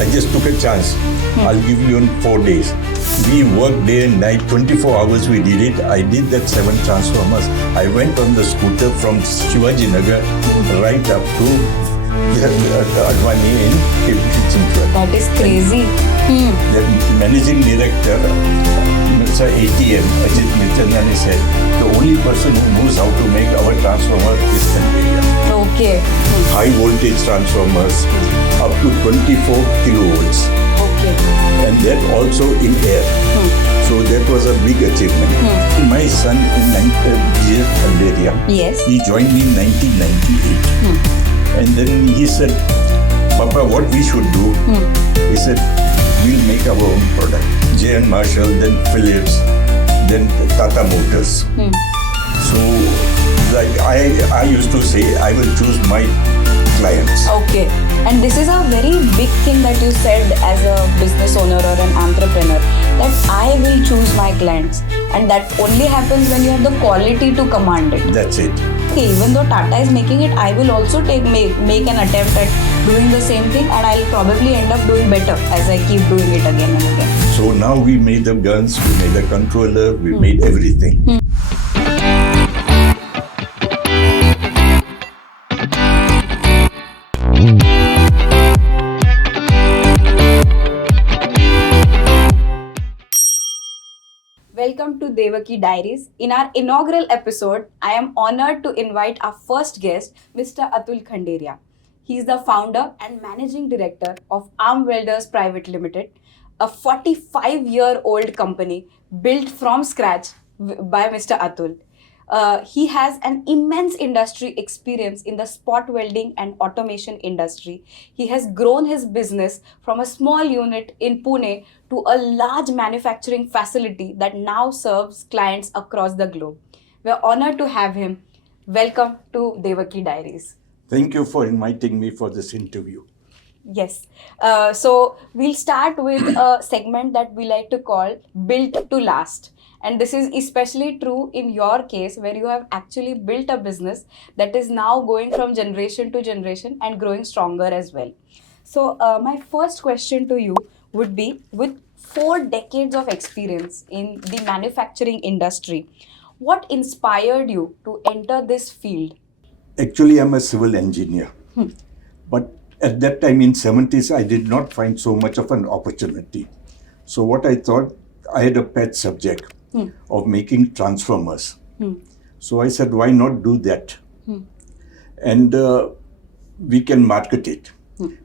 I just took a chance. I'll give you in 4 days. We worked day and night, 24 hours we did it. I did that 7 transformers. I went on the scooter from Shivaji Nagar right up to Advani in Chinchwad. That is crazy. The managing director, Mr. ATM, Ajit Mittanani said, the only person who knows how to make our transformer is Khanderia. Okay. High voltage transformers up to 24 kilovolts. Okay. And that also in air. So that was a big achievement. My son in Devakey Khanderia, Yes. he joined me in 1998. And then he said, Papa, what we should do? He said, we'll make our own product. J&. Marshall, then Philips, then Tata Motors. So like I used to say, I will choose my clients. Okay. And this is a very big thing that you said as a business owner or an entrepreneur, that I will choose my clients. And that only happens when you have the quality to command it. That's it. Okay, even though Tata is making it, I will also make an attempt at doing the same thing, and I'll probably end up doing better as I keep doing it again and again. So now we made the guns, we made the controller, we made everything. Welcome to Devakey Diaries. In our inaugural episode, I am honored to invite our first guest, Mr. Atul Khanderia. He is the founder and managing director of Arm Welders Private Limited, a 45-year-old company built from scratch by Mr. Atul. He has an immense industry experience in the spot welding and automation industry. He has grown his business from a small unit in Pune to a large manufacturing facility that now serves clients across the globe. We are honored to have him. Welcome to Devakey Diaries. Thank you for inviting me for this interview. Yes. So we'll start with a segment that we like to call Built to Last. And this is especially true in your case, where you have actually built a business that is now going from generation to generation and growing stronger as well. So my first question to you would be, with 4 decades of experience in the manufacturing industry, what inspired you to enter this field? Actually, I'm a civil engineer. But at that time in 70s, I did not find so much of an opportunity. So what I thought, I had a pet subject of making transformers. So I said, why not do that? And we can market it.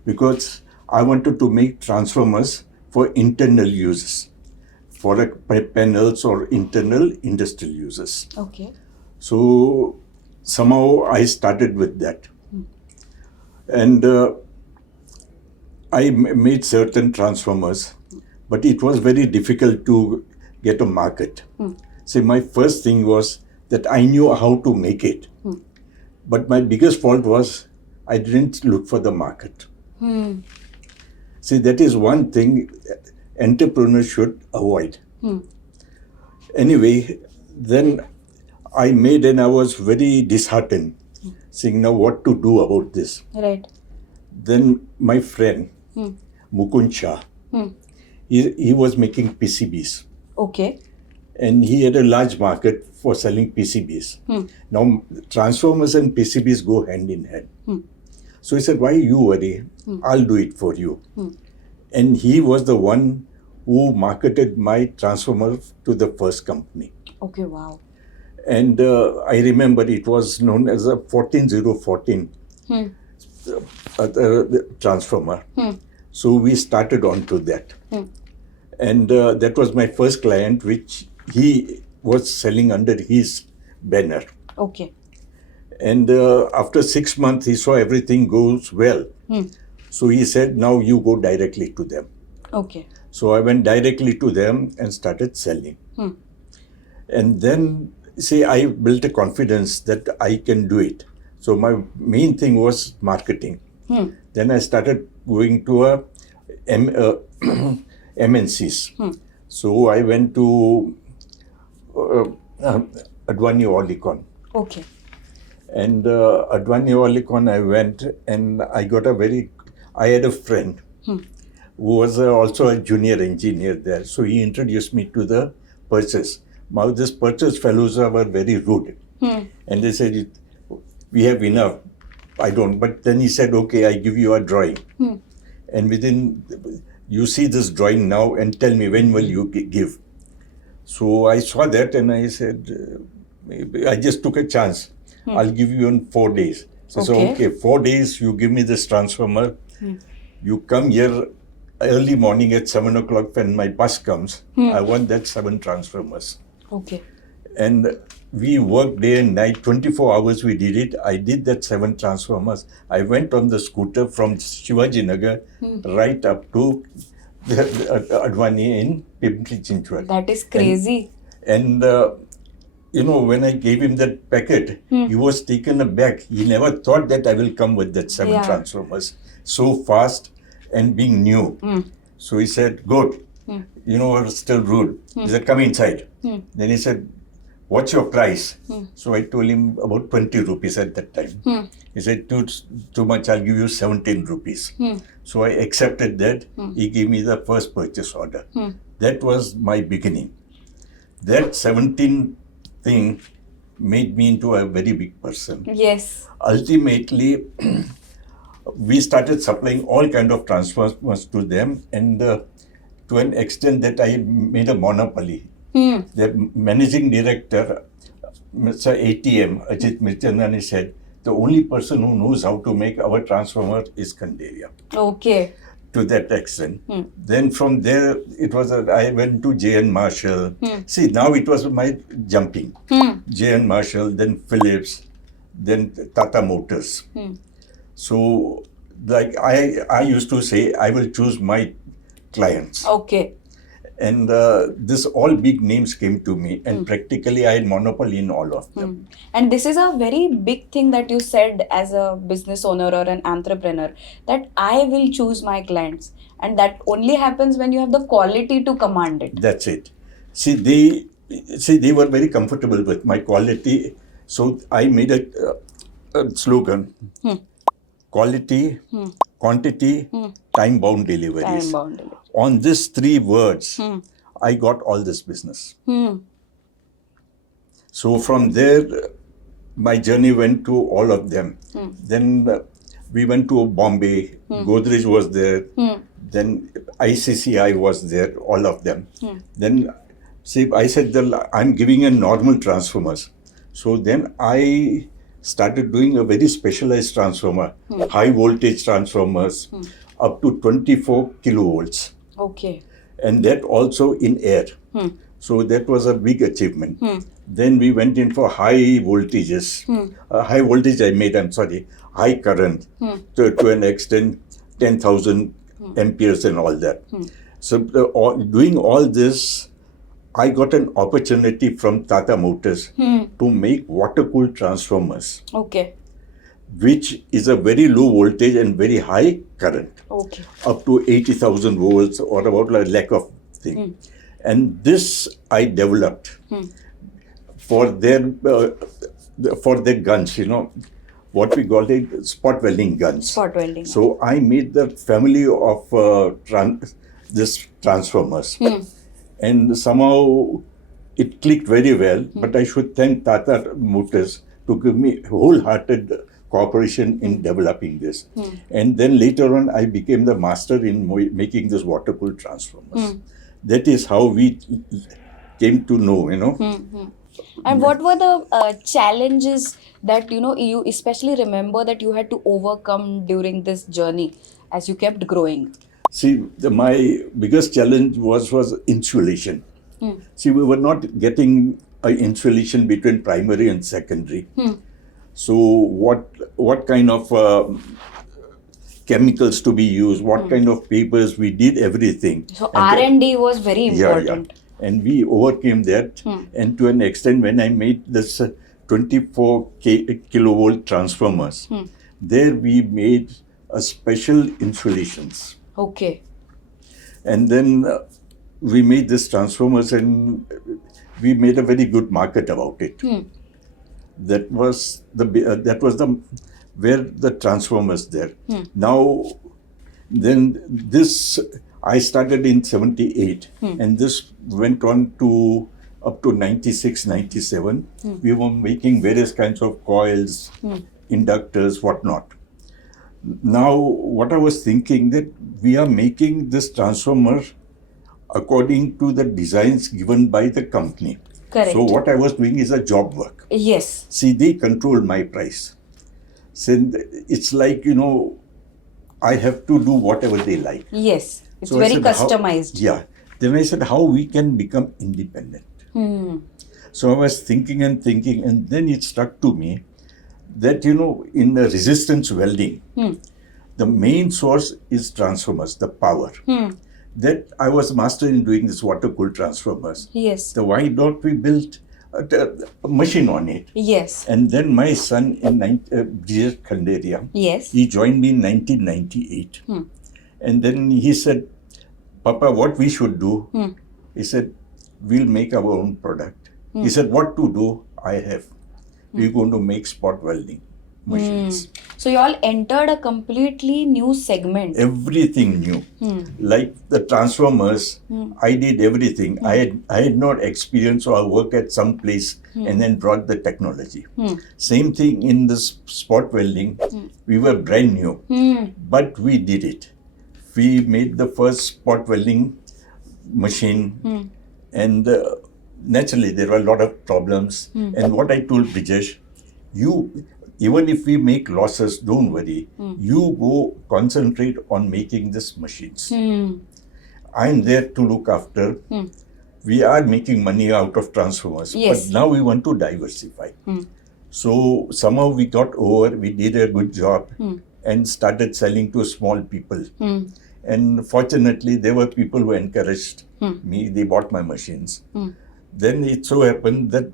Because I wanted to make transformers for internal uses, for panels or internal industrial uses. Okay. So somehow I started with that. And I made certain transformers, but it was very difficult to get a market. So my first thing was that I knew how to make it. But my biggest fault was I didn't look for the market. See, that is one thing entrepreneurs should avoid. Anyway, then I made and I was very disheartened, saying, now what to do about this? Right. Then my friend, Mukund Shah, he was making PCBs. Okay. And he had a large market for selling PCBs. Now, transformers and PCBs go hand in hand. So he said, why you worry? I'll do it for you. And he was the one who marketed my transformer to the first company. Okay, wow. And I remember it was known as a 14014 transformer. So we started on to that. And that was my first client, which he was selling under his banner. Okay. And after 6 months, he saw everything goes well. So he said, now you go directly to them. Okay. So I went directly to them and started selling. And then, see, I built a confidence that I can do it. So my main thing was marketing. Then I started going to MNCs. So I went to Advani Olicon. Okay. And Advani Olicon I went and I got I had a friend who was also a junior engineer there. So he introduced me to the purchase. Now this purchase fellows were very rude. And they said, we have enough. I don't. But then he said, okay, I give you a drawing. And you see this drawing now and tell me when will you give. So I saw that and I said, I just took a chance. I'll give you in 4 days. So okay, 4 days you give me this transformer. You come here early morning at 7 o'clock when my bus comes. I want that 7 transformers. Okay. And we worked day and night, 24 hours we did it. I did that 7 transformers. I went on the scooter from Shivaji Nagar right up to Advani in Pimpri Chinchwad. That is crazy. And when I gave him that packet, he was taken aback. He never thought that I will come with that 7 transformers so fast and being new. So he said, good. I was still rude. He said, come inside. Then he said, what's your price? So I told him about 20 rupees at that time. He said, too much, I'll give you 17 rupees. So I accepted that. He gave me the first purchase order. That was my beginning. That 17 thing made me into a very big person. Yes. Ultimately, we started supplying all kind of transformers to them, and to an extent that I made a monopoly. The managing director, Mr. ATM, Ajit Mirchandani, said, the only person who knows how to make our transformer is Khanderia. Okay. To that extent. Then from there, I went to J.N. Marshall. See, now it was my jumping. J.N. Marshall, then Philips, then Tata Motors. So, like I used to say, I will choose my clients. Okay. And this all big names came to me, and practically I had monopoly in all of them. And this is a very big thing that you said as a business owner or an entrepreneur, that I will choose my clients, and that only happens when you have the quality to command it. That's it. See, they were very comfortable with my quality, so I made a slogan: quality, quantity, time-bound deliveries. Time-bound delivery. On these 3 words, I got all this business. So from there, my journey went to all of them. Then we went to Bombay, Godrej was there, then ICCI was there, all of them. Then see, I said that I'm giving a normal transformers. So then I started doing a very specialized transformer, high voltage transformers, up to 24 kilovolts. Okay. And that also in air. So that was a big achievement. Then we went in for high voltages. High voltage high current to an extent, 10,000 amperes and all that. So doing all this, I got an opportunity from Tata Motors to make water-cooled transformers. Okay. Which is a very low voltage and very high current. Okay. Up to 80,000 volts or about a lakh of thing. And this I developed for their guns, what we call it, spot welding guns. Spot welding. So I made the family of this transformers. And somehow it clicked very well, but I should thank Tata Motors to give me wholehearted cooperation in developing this. And then later on, I became the master in making this water-cooled transformers. That is how we came to know, And what were the challenges that, you especially remember that you had to overcome during this journey as you kept growing? See, my biggest challenge was insulation. See, we were not getting an insulation between primary and secondary. So what kind of chemicals to be used, what kind of papers, we did everything. So R&D was very important. Yeah. And we overcame that. And to an extent, when I made this 24 kilovolt transformers, there we made a special insulations. Okay. And then we made this transformers and we made a very good market about it. That was where the transformers there. Now, then this I started in 78 and this went on to up to 96, 97. We were making various kinds of coils, inductors, whatnot. Now, what I was thinking that we are making this transformer according to the designs given by the company. Correct. So what I was doing is a job work. Yes. See, they control my price. So it's like, I have to do whatever they like. Yes. It's So I very said, how- customized. Yeah. Then I said, how we can become independent. So I was thinking, and then it struck to me that, in the resistance welding, the main source is transformers, the power. That I was master in doing this water-cooled transformers. Yes. So why don't we build a machine on it? Yes. And then my son, Atul Khanderia, Yes. he joined me in 1998. And then he said, Papa, what we should do? He said, we'll make our own product. He said, what to do? I have. We're going to make spot welding machines. So you all entered a completely new segment. Everything new. Like the transformers, I did everything. I had not experience or work at some place and then brought the technology. Same thing in this spot welding. We were brand new, but we did it. We made the first spot welding machine, and naturally there were a lot of problems. And what I told Brijesh, even if we make losses, don't worry. You go concentrate on making these machines. I'm there to look after. We are making money out of transformers, Yes. but now we want to diversify. So somehow we got over, we did a good job and started selling to small people. And fortunately, there were people who encouraged me. They bought my machines. Then it so happened that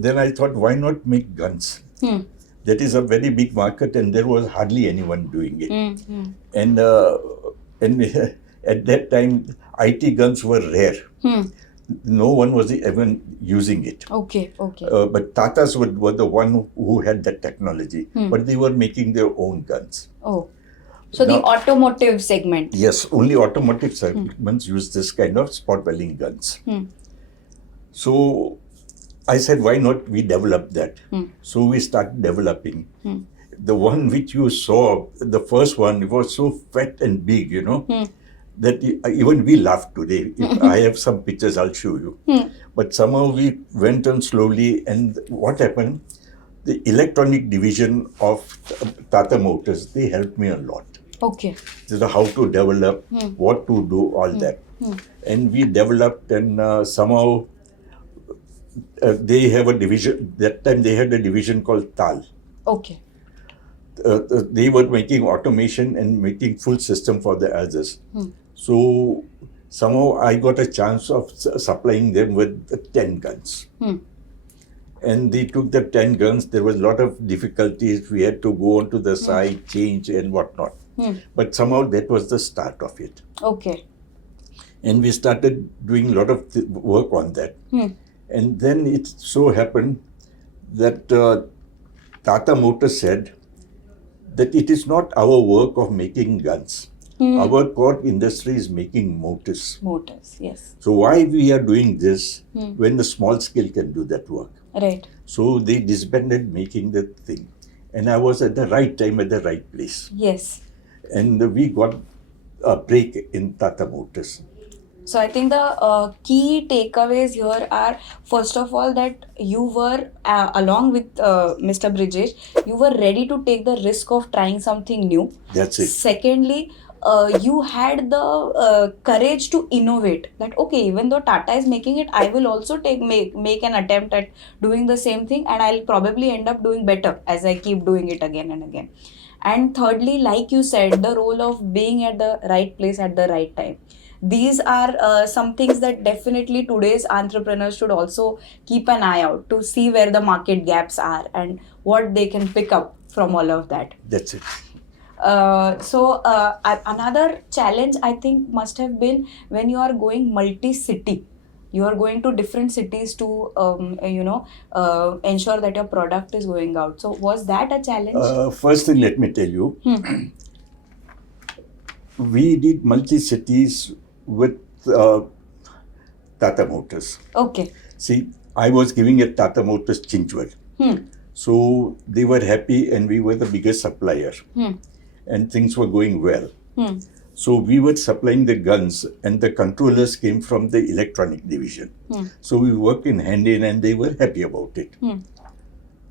then I thought, why not make guns? That is a very big market, and there was hardly anyone doing it. And at that time, IT guns were rare. No one was even using it. Okay. But Tatas were the one who had that technology, but they were making their own guns. Oh. So the Now- automotive segment. Yes, only automotive segments use this kind of spot welding guns. So I said, why not we develop that? So we started developing. The one which you saw, the first one, it was so fat and big, that even we laughed today. If I have some pictures, I'll show you. But somehow we went on slowly, and what happened? The electronic division of Tata Motors, they helped me a lot. Okay. So how to develop, what to do, all that. And we developed, and somehow they have a division. That time they had a division called TAL. Okay. They were making automation and making full system for the others. So somehow I got a chance of supplying them with 10 guns. And they took the 10 guns. There was a lot of difficulties. We had to go onto the site, change and whatnot. But somehow that was the start of it. Okay. And we started doing a lot of work on that. And then it so happened that Tata Motors said that it is not our work of making guns. Our core industry is making motors. Motors, yes. So why we are doing this when the small scale can do that work? Right. So they disbanded making the thing. And I was at the right time at the right place. Yes. And we got a break in Tata Motors. So I think the key takeaways here are, first of all, that you were, along with Mr. Brijesh, you were ready to take the risk of trying something new. That's it. Secondly, you had the courage to innovate. That okay, even though Tata is making it, I will also make an attempt at doing the same thing, and I'll probably end up doing better as I keep doing it again and again. And thirdly, like you said, the role of being at the right place at the right time. These are some things that definitely today's entrepreneurs should also keep an eye out to see where the market gaps are and what they can pick up from all of that. That's it. So another challenge I think must have been when you are going multi-city. You are going to different cities to ensure that your product is going out. So was that a challenge? First thing, let me tell you, we did multi-cities with Tata Motors. Okay. See, I was giving at Tata Motors Chinchwad. So they were happy and we were the biggest supplier. And things were going well. So we were supplying the guns and the controllers came from the electronic division. So we worked in hand and they were happy about it.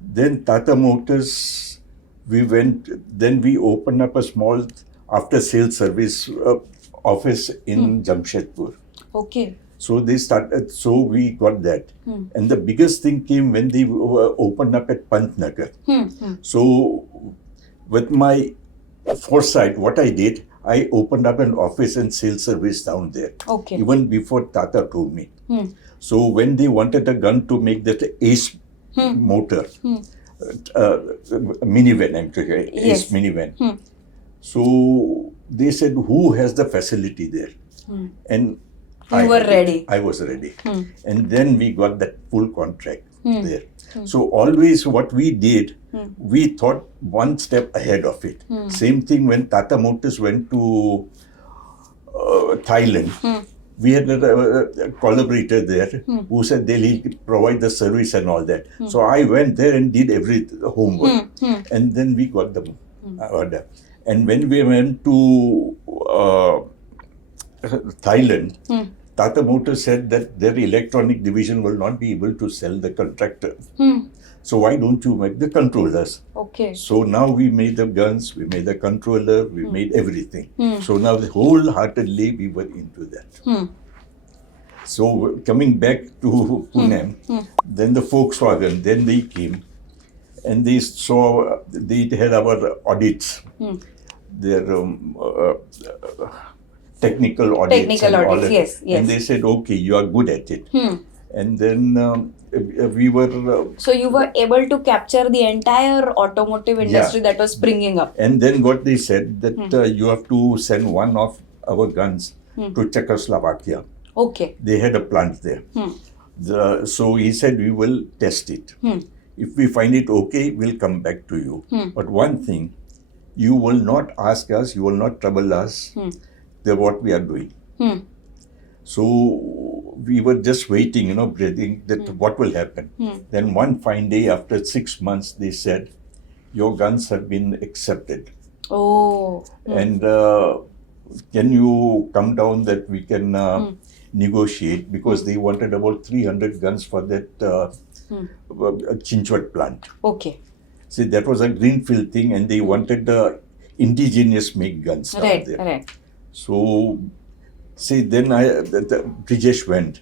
Then Tata Motors, then we opened up a small after sales service office in Jamshedpur. Okay. So so we got that. And the biggest thing came when they opened up at Pantnagar. So with my foresight, what I did, I opened up an office and sales service down there. Okay. Even before Tata told me. So when they wanted a gun to make that Ace motor, minivan, I'm talking, Ace minivan. So they said, who has the facility there? And you were ready. I was ready. And then we got that full contract there. So always what we did, we thought one step ahead of it. Same thing when Tata Motors went to Thailand. We had a collaborator there who said they'll provide the service and all that. So I went there and did every homework. And then we got the order. And when we went to Thailand, Tata Motors said that their electronic division will not be able to sell the contractor. So why don't you make the controllers? Okay. So now we made the guns, we made the controller, we made everything. So now wholeheartedly we were into that. So coming back to Pune, then the Volkswagen, then they came and they saw, they had our audits, their technical audits. Yes. And they said, okay, you are good at it. And then we were... so you were able to capture the entire automotive industry that was springing up. And then what they said, that you have to send one of our guns to Czechoslovakia. Okay. They had a plant there. So he said, we will test it. If we find it okay, we'll come back to you. But one thing, you will not ask us, you will not trouble us what we are doing. So we were just waiting, breathing, that what will happen. Then one fine day, after 6 months, they said, your guns have been accepted. Oh. And can you come down that we can negotiate? Because they wanted about 300 guns for that Chinchwad plant. Okay. See, that was a greenfield thing and they wanted the indigenous make guns down there. Right. So, see, then Brijesh went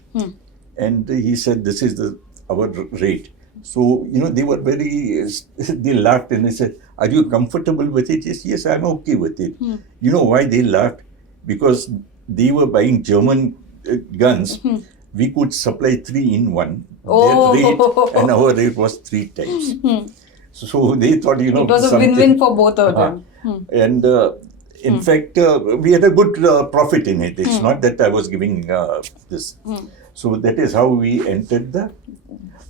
and he said, this is our rate. So, they were they laughed and they said, are you comfortable with it? Yes, I'm okay with it. You know why they laughed? Because they were buying German guns. We could supply 3 in 1. Oh. Their rate and our rate was 3 times. So they thought, it was a win-win for both of them. And in fact, we had a good profit in it. It's not that I was giving this. So that is how we entered the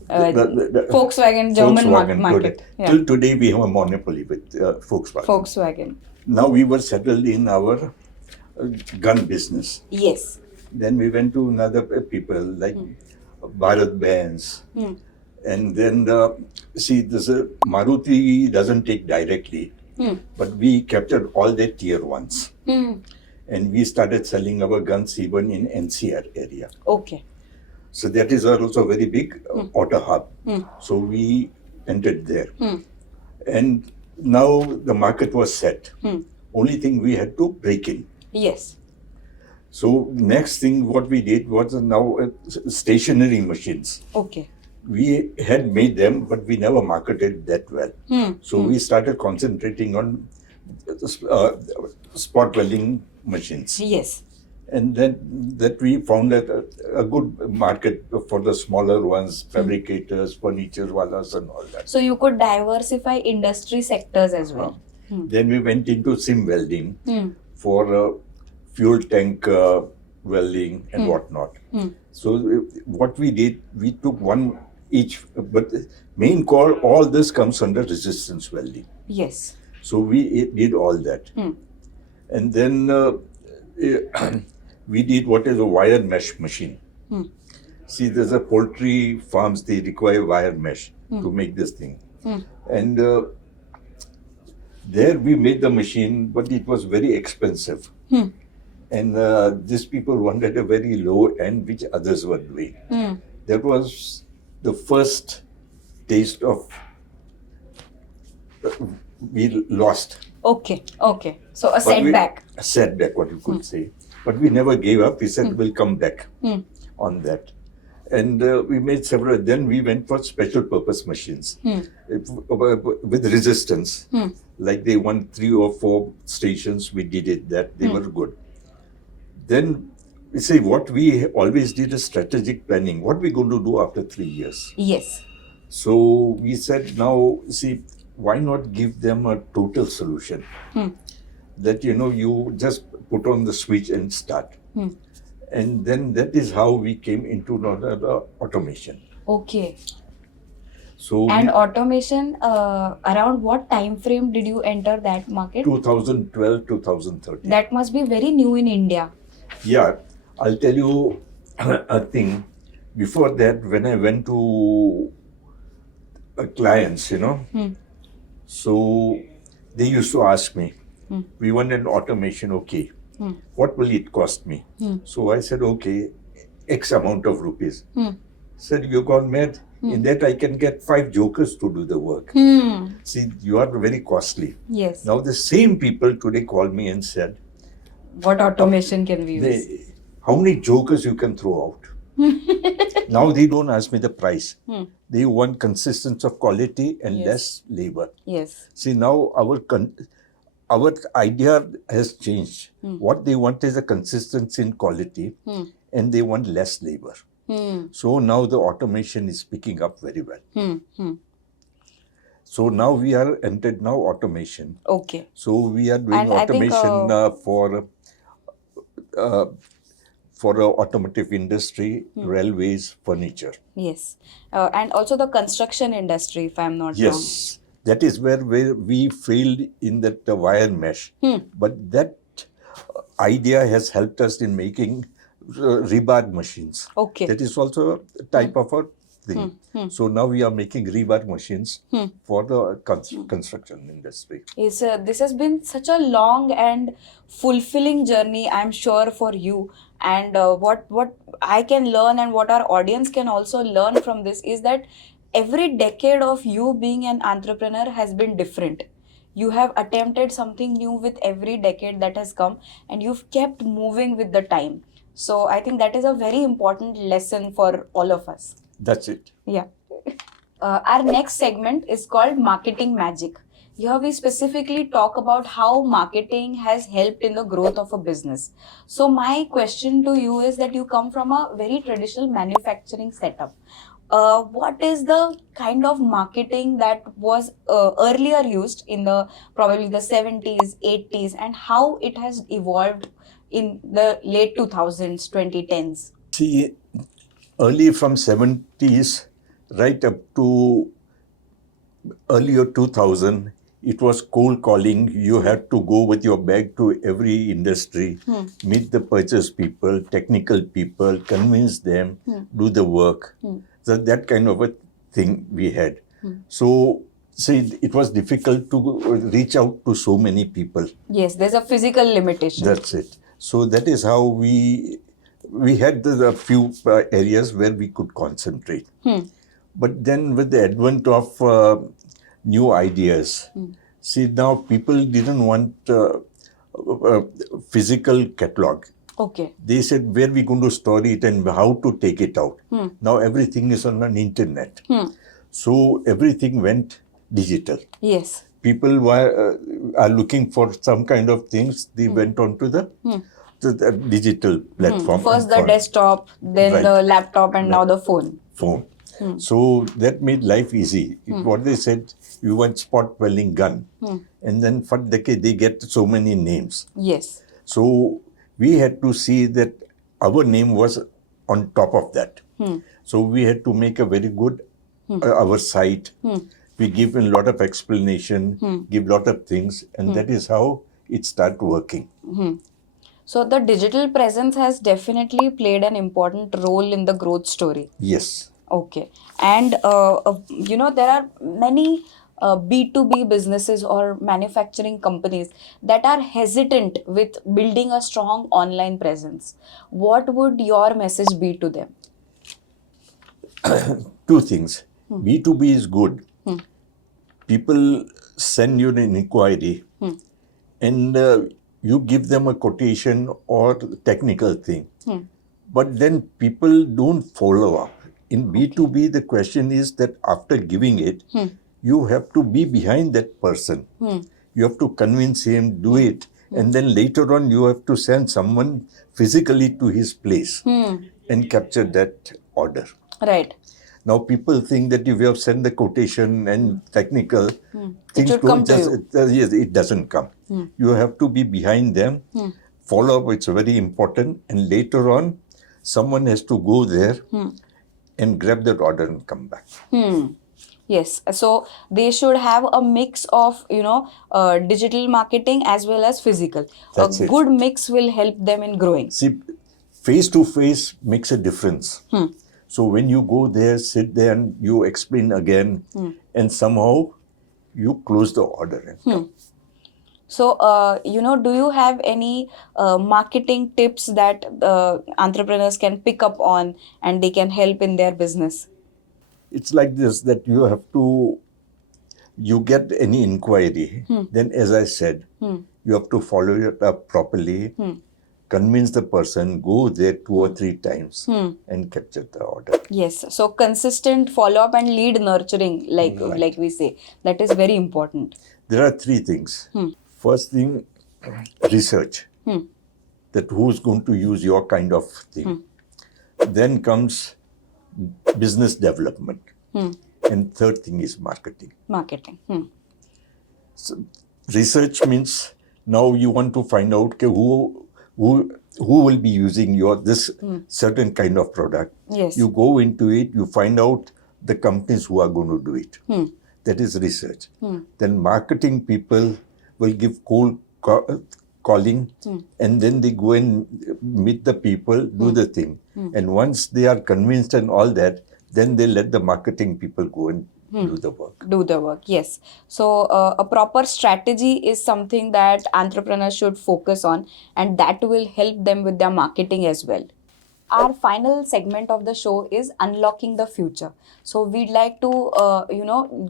Volkswagen German market. Till today, we have a monopoly with Volkswagen. Now we were settled in our gun business. Yes. Then we went to another people like Bharat Benz. And then, see, Maruti doesn't take directly. But we captured all their tier 1s. And we started selling our guns even in NCR area. Okay. So that is also a very big auto hub. So we entered there. And now the market was set. Only thing we had to break in. Yes. So next thing what we did was now stationary machines. Okay. We had made them, but we never marketed that well. So we started concentrating on spot welding machines. Yes. And then that we found that a good market for the smaller ones, fabricators, furniture wallas and all that. So you could diversify industry sectors as well. Then we went into sim welding for fuel tank welding and whatnot. So what we did, we took one each, but the main core, all this comes under resistance welding. Yes. So we did all that. And then we did what is a wire mesh machine. See, there's a poultry farms, they require wire mesh to make this thing. And there we made the machine, but it was very expensive. And these people wanted a very low end, which others were doing. That was the first taste of we lost. Okay. So a But setback. A setback, what you could say. But we never gave up. We said we'll come back on that. And we made several. Then we went for special purpose machines with resistance. Like they won 3 or 4 stations. We did it. That they were good. Then we say what we always did is strategic planning. What we going to do after 3 years? Yes. So we said now, see, why not give them a total solution? That you just put on the switch and start. And then that is how we came into the automation. Okay. So And automation, around what time frame did you enter that market? 2012, 2013. That must be very new in India. Yeah, I'll tell you a thing. Before that, when I went to clients, so they used to ask me, we want an automation, okay. What will it cost me? So I said, okay, X amount of rupees. Said, you gone mad? In that I can get 5 jokers to do the work. See, you are very costly. Yes. Now the same people today called me and said, What automation can we use? how many jokers you can throw out? Now they don't ask me the price. They want consistency of quality and less labor. Yes. See, now our idea has changed. What they want is a consistency in quality and they want less labor. So now the automation is picking up very well. So now we are entered now automation. Okay. So we are doing And I think, automation for the automotive industry, railways, furniture. Yes. And also the construction industry, if I'm not wrong. Yes, that is where we failed in that wire mesh. But that idea has helped us in making rebar machines. Okay. That is also a type of a thing. So now we are making rebar machines for the construction industry. Yes, this has been such a long and fulfilling journey, I'm sure, for you. And what I can learn and what our audience can also learn from this is that every decade of you being an entrepreneur has been different. You have attempted something new with every decade that has come, and you've kept moving with the time. So I think that is a very important lesson for all of us. That's it. Yeah. Our next segment is called Marketing Magic. Here we specifically talk about how marketing has helped in the growth of a business. So my question to you is that you come from a very traditional manufacturing setup. What is the kind of marketing that was earlier used in probably the 70s, 80s, and how it has evolved in the late 2000s, 2010s? See, early from 70s right up to earlier 2000, it was cold calling. You had to go with your bag to every industry, meet the purchase people, technical people, convince them, do the work. So that kind of a thing we had. So, see, it was difficult to reach out to so many people. Yes, there's a physical limitation. That's it. So that is how we had the few areas where we could concentrate. But then with the advent of new ideas, see, now people didn't want a physical catalog. Okay. They said, where we going to store it and how to take it out. Now everything is on an internet. So everything went digital. Yes. People are looking for some kind of things. They went on to the digital platform. First the desktop, then the laptop, and now the phone. So that made life easy. What they said, you want spot welding gun. And then for decade, they get so many names. Yes. So we had to see that our name was on top of that. So we had to make a very good, our site. We give a lot of explanation, give lot of things, and that is how it start working. So the digital presence has definitely played an important role in the growth story. Yes. Okay. And, there are many B2B businesses or manufacturing companies that are hesitant with building a strong online presence. What would your message be to them? Two things. B2B is good. People send you an inquiry and you give them a quotation or technical thing. But then people don't follow up. In B2B, the question is that after giving it, you have to be behind that person. You have to convince him, do it. And then later on, you have to send someone physically to his place and capture that order. Right. Now people think that if you have sent the quotation and technical, things should don't come to just, yes, it doesn't come. You have to be behind them, follow up, it's very important. And later on, someone has to go there and grab that order and come back. Yes, so they should have a mix of digital marketing as well as physical. That's a it. good mix will help them in growing. See, face to face makes a difference. So when you go there, sit there and you explain again, and somehow you close the order and come. So, do you have any marketing tips that entrepreneurs can pick up on and they can help in their business? It's like this, that you get any inquiry, then as I said, you have to follow it up properly, convince the person, go there 2 or 3 times and capture the order. Yes, so consistent follow-up and lead nurturing, like we say, that is very important. There are 3 things. First thing, research, that who's going to use your kind of thing. Then comes business development. And third thing is marketing. Marketing. So research means now you want to find out okay, who will be using this certain kind of product. Yes. You go into it, you find out the companies who are going to do it. That is research. Then marketing people will give cold calling, and then they go and meet the people, do the thing. And once they are convinced and all that, then they let the marketing people go and do the work. Do the work, yes. So a proper strategy is something that entrepreneurs should focus on, and that will help them with their marketing as well. Our final segment of the show is unlocking the future. So we'd like to,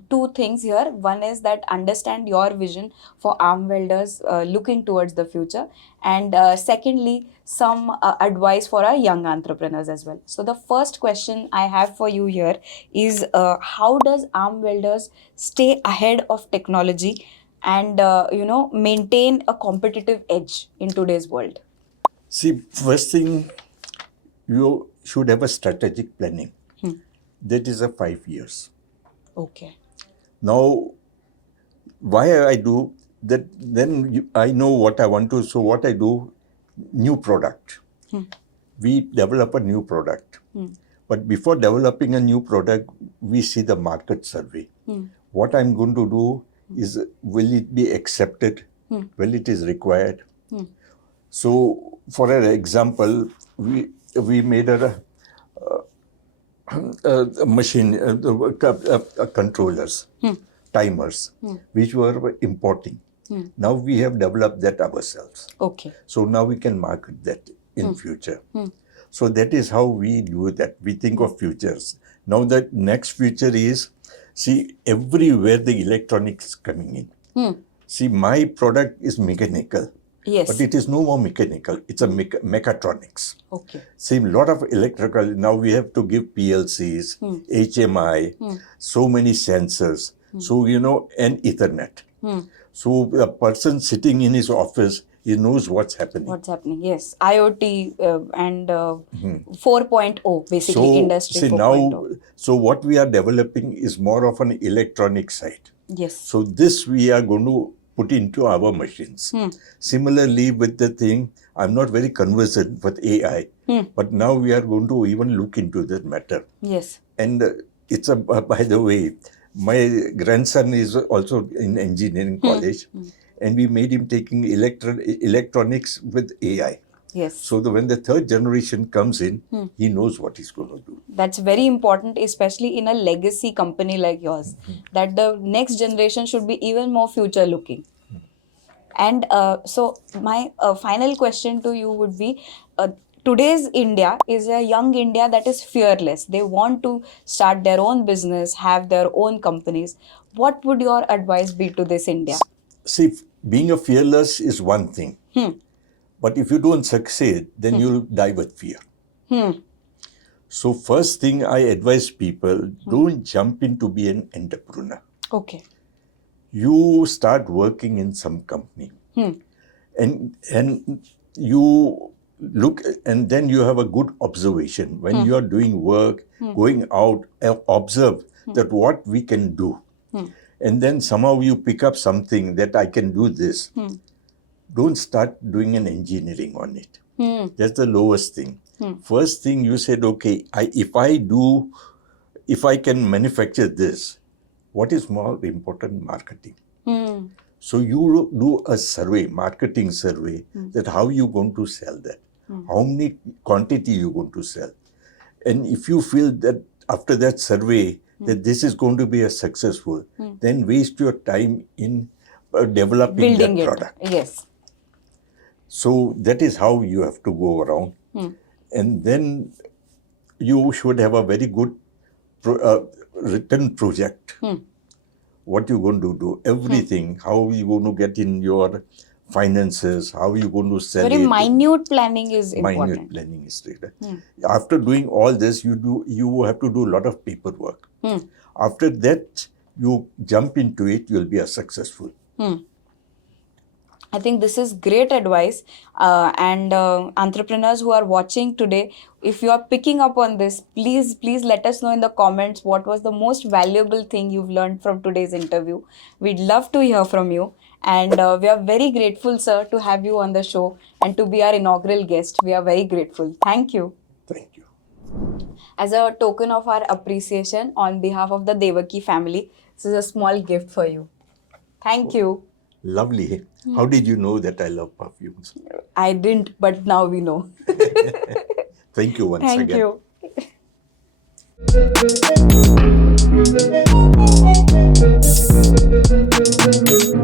2 things here. One is that understand your vision for Arm Welders looking towards the future. And secondly, some advice for our young entrepreneurs as well. So the first question I have for you here is how does Arm Welders stay ahead of technology and, maintain a competitive edge in today's world? See, first thing, you should have a strategic planning. That is a 5 years. Okay. Now, why I do that, then I know what I want to, so what I do, new product. We develop a new product. But before developing a new product, we see the market survey. What I'm going to do is, will it be accepted? Will it is required? So, for an example, we made a machine, controllers, timers, which were importing. Now we have developed that ourselves. Okay. So now we can market that in future. So that is how we do that. We think of futures. Now the next future is, see, everywhere the electronics coming in. See, my product is mechanical. Yes. But it is no more mechanical. It's a mechatronics. Okay. See, a lot of electrical, now we have to give PLCs, HMI, so many sensors, so, and Ethernet. So the person sitting in his office, he knows what's happening. What's happening, yes. IoT and 4.0, basically, industry 4.0. So what we are developing is more of an electronic side. Yes. So this we are going to put into our machines. Similarly with the thing, I'm not very conversant with AI, but now we are going to even look into that matter. Yes. And it's by the way, my grandson is also in engineering college, and we made him taking electronics with AI. Yes. So that when the third generation comes in, he knows what he's going to do. That's very important, especially in a legacy company like yours, that the next generation should be even more future looking. And so my final question to you would be, today's India is a young India that is fearless. They want to start their own business, have their own companies. What would your advice be to this India? See, being a fearless is one thing. But if you don't succeed, then you'll die with fear. So first thing I advise people, don't jump in to be an entrepreneur. Okay. You start working in some company. And you look, and then you have a good observation. When you are doing work, going out, observe that what we can do. And then somehow you pick up something that I can do this. Don't start doing an engineering on it. That's the lowest thing. First thing you said, okay, if I can manufacture this, what is more important? Marketing. So you do a survey, marketing survey, that how you going to sell that, how many quantity you going to sell. And if you feel that after that survey that this is going to be a successful, then waste your time in developing Building that it. product. Yes. So that is how you have to go around. And then you should have a very good written project. What you're going to do, everything, how you're going to get in your finances, how you're going to sell Very it. minute planning is Minute important. planning is right. After doing all this, you have to do a lot of paperwork. After that, you jump into it, you'll be a successful. I think this is great advice, and entrepreneurs who are watching today, if you are picking up on this, please let us know in the comments what was the most valuable thing you've learned from today's interview. We'd love to hear from you, and we are very grateful, sir, to have you on the show and to be our inaugural guest. We are very grateful. Thank you. Thank you. As a token of our appreciation on behalf of the Devakey family, this is a small gift for you. Thank you. Lovely. How did you know that I love perfumes? I didn't, but now we know. Thank you once Thank again. you.